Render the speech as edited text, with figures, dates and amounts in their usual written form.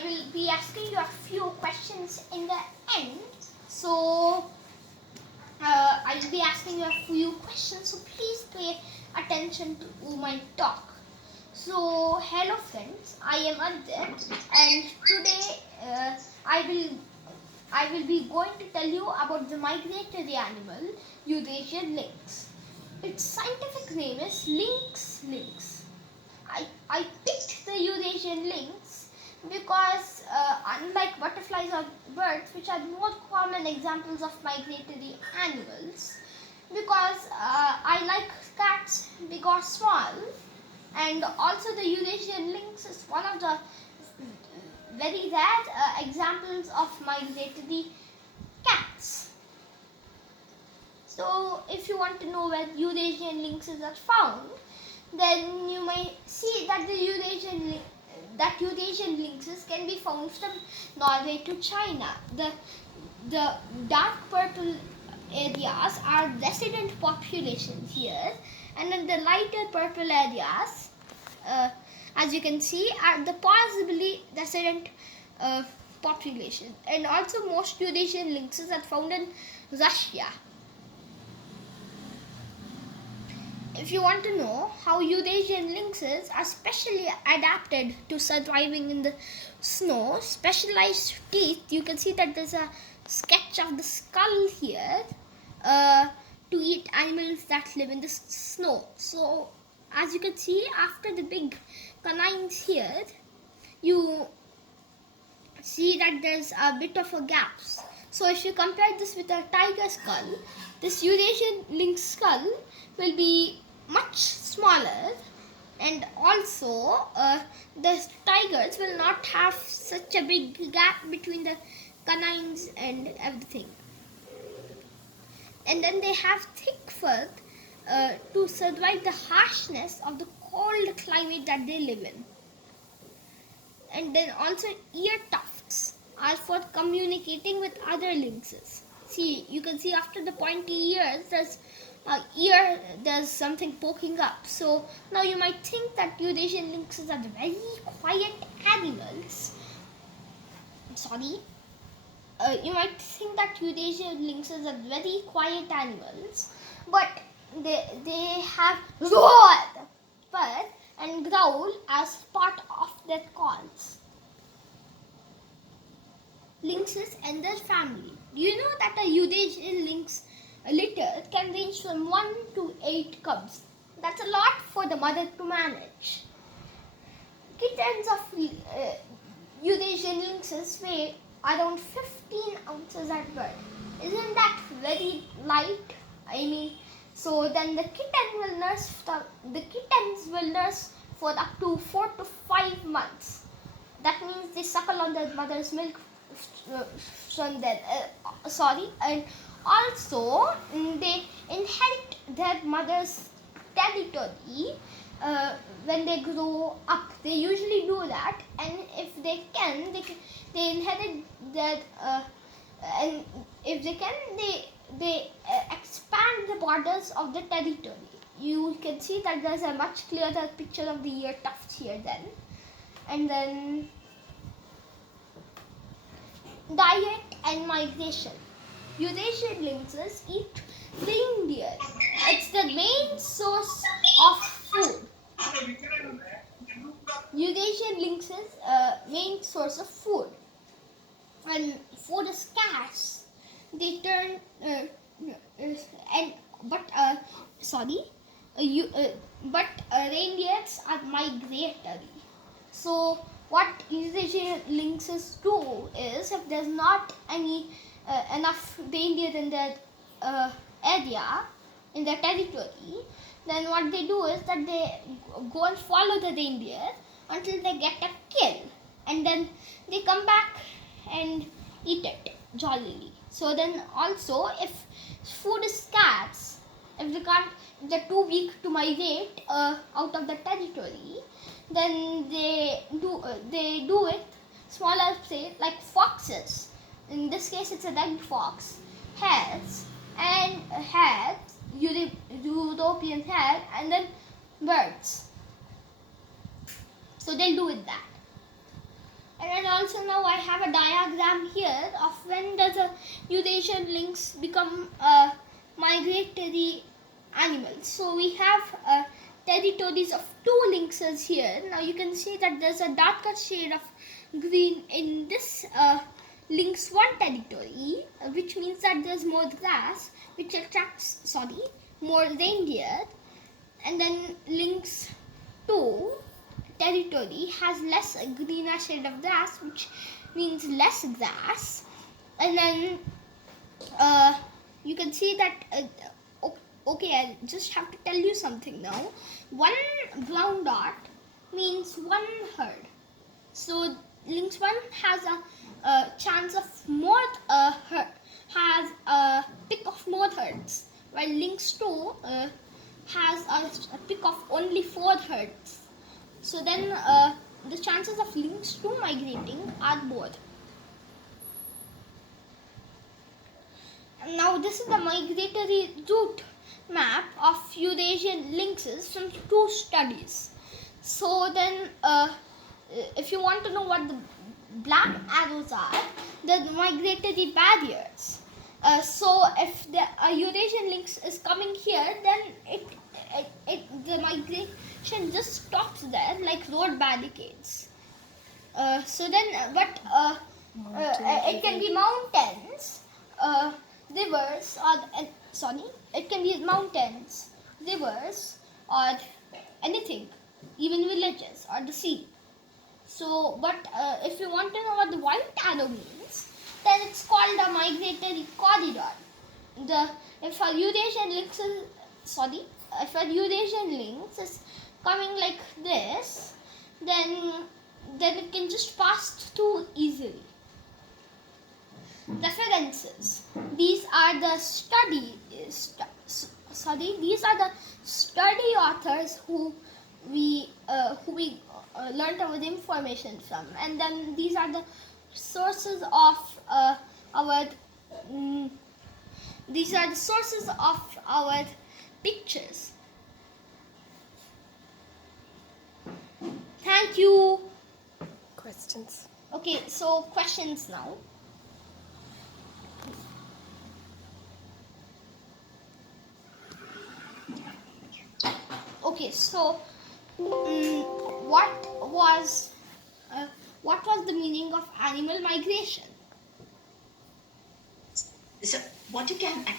I will be asking you a few questions in the end. So I will be asking you a few questions, so please pay attention to my talk. So hello friends, I am Adhrit, and today I will be going to tell you about the migratory animal Eurasian lynx. Its scientific name is lynx. I picked the Eurasian lynx because unlike butterflies or birds, which are more common examples of migratory animals, because I like cats big or small, and also the Eurasian lynx is one of the very rare examples of migratory cats. So if you want to know where Eurasian lynxes are found, then you may see that the Eurasian lynxes can be found from Norway to China. The dark purple areas are resident population here, and then the lighter purple areas, as you can see, are the possibly resident population. And also most Eurasian lynxes are found in Russia. If you want to know how Eurasian lynxes are specially adapted to surviving in the snow, specialized teeth, you can see that there's a sketch of the skull here to eat animals that live in the snow. So as you can see, after the big canines here, you see that there's a bit of a gaps. So if you compare this with a tiger skull, this Eurasian lynx skull will be much smaller, and also the tigers will not have such a big gap between the canines and everything. And then they have thick fur to survive the harshness of the cold climate that they live in. And then also ear tufts are for communicating with other lynxes. See, you can see after the pointy ears, there's something poking up. So now you might think that Eurasian lynxes are very quiet animals. You might think that Eurasian lynxes are very quiet animals, but they have roar, purr, and growl as part of their calls. Lynxes and their family. Do you know that a Eurasian lynx litter can range from 1 to 8 cubs? That's a lot for the mother to manage. Kittens of Eurasian lynxes weigh around 15 ounces at birth. Isn't that very light? So then the kittens will nurse for up to 4 to 5 months. That means they suckle on their mother's milk from their and also they inherit their mother's territory when they grow up. They usually do that, and if they can, they inherit that, and if they can, they expand the borders of the territory. You can see that there's a much clearer picture of the ear tufts here then. And then diet and migration. Eurasian lynxes eat reindeer. It's the main source of food. Eurasian lynxes main source of food. When food is scarce, they turn reindeers are migratory. So what Eurasian lynxes do is, if there's not enough reindeer in their area, in their territory, then what they do is that they go and follow the reindeer until they get a kill, and then they come back and eat it jollily. So then also, if food is scarce, if they're too weak to migrate out of the territory, then they do it smaller prey like foxes. In this case, it's a red fox, hares, European hare, and then birds. So they'll do with that. And also now I have a diagram here of when does a Eurasian lynx become a migratory animal. So we have territories of 2 lynxes here. Now you can see that there's a darker shade of green in this lynx 1 territory, which means that there's more grass, which attracts, more reindeer. And then lynx 2 territory has less greener shade of grass, which means less grass. And then you can see that okay, I just have to tell you something now. 1 brown dot means 1 herd. So lynx 1 has a chance of more has a pick of more herds, while lynx 2 has a pick of only 4 herds. So then the chances of lynx 2 migrating are more. Now this is the migratory route map of Eurasian lynxes from 2 studies. So then if you want to know what the black arrows are, the migratory barriers. So if the Eurasian lynx is coming here, then the migration just stops there like road barricades. So then, but it can be mountains, rivers, or it can be mountains, rivers, or anything, even villages or the sea. So, but if you want to know what the white arrow means, then it's called a migratory corridor. If a Eurasian lynx is coming like this, then it can just pass through easily. References. These are the study authors who we learned our information from, and then these are the sources of our pictures. Thank you. Questions. Okay, so questions now. Okay, so what was the meaning of animal migration? So what you can actually